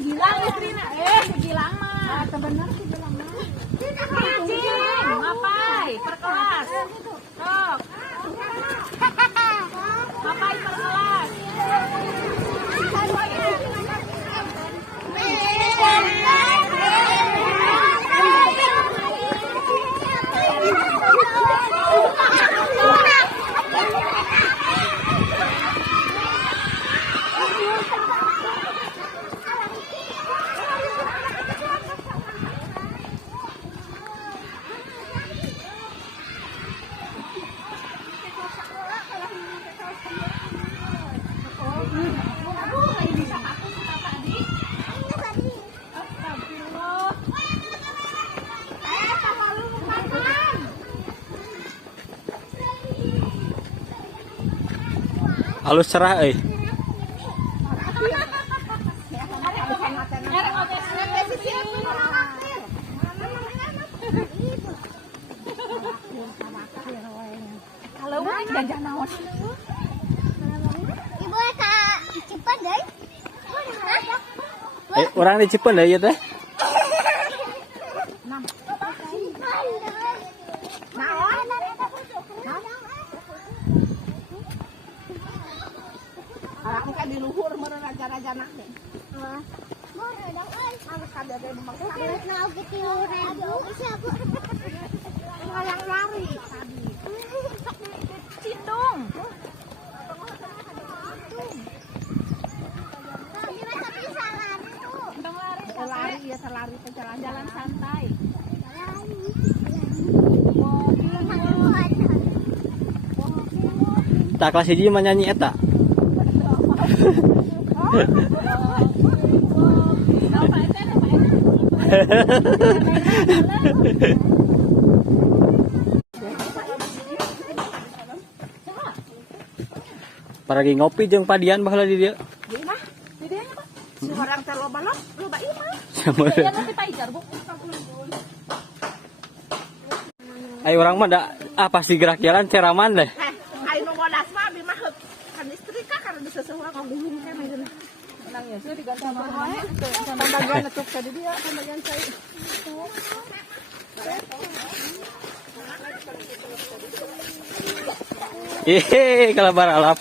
Gilang istrina. Gilang mah. Bener sih Gilang mah. Cing, ngapai? Perkelas. Sok. Ngapai perkelas? Halus cerah Kalau jajan naon? Ibu Kak Cipen deh. orang di Cipen ya teh. Aku kan di luhur meureun raja-raja nak deh. Harus ada di rumah. Nah, gitu ribu. Siapa? Yang lari tadi. Citung. Lari ya selari ke jalan-jalan santai. Tak kelas hiji mah nyanyi eta. Paragi ngopi jeung padian baheula di dieu. Di mah? Di dieu mah. Si orang teh loba ieu mah. Iya nanti pajar, Bu. Ai urang mah da pasti gerak jalan ceraman deh. Ai nu bodas mah abi mah kan istri ka karena diseuseung ka gulung teh mah geuna. Menang ya seuh diganti sama wae. Sama bagian atuh ka di dieu, sama bagian cai. Hehe, kalau baralap.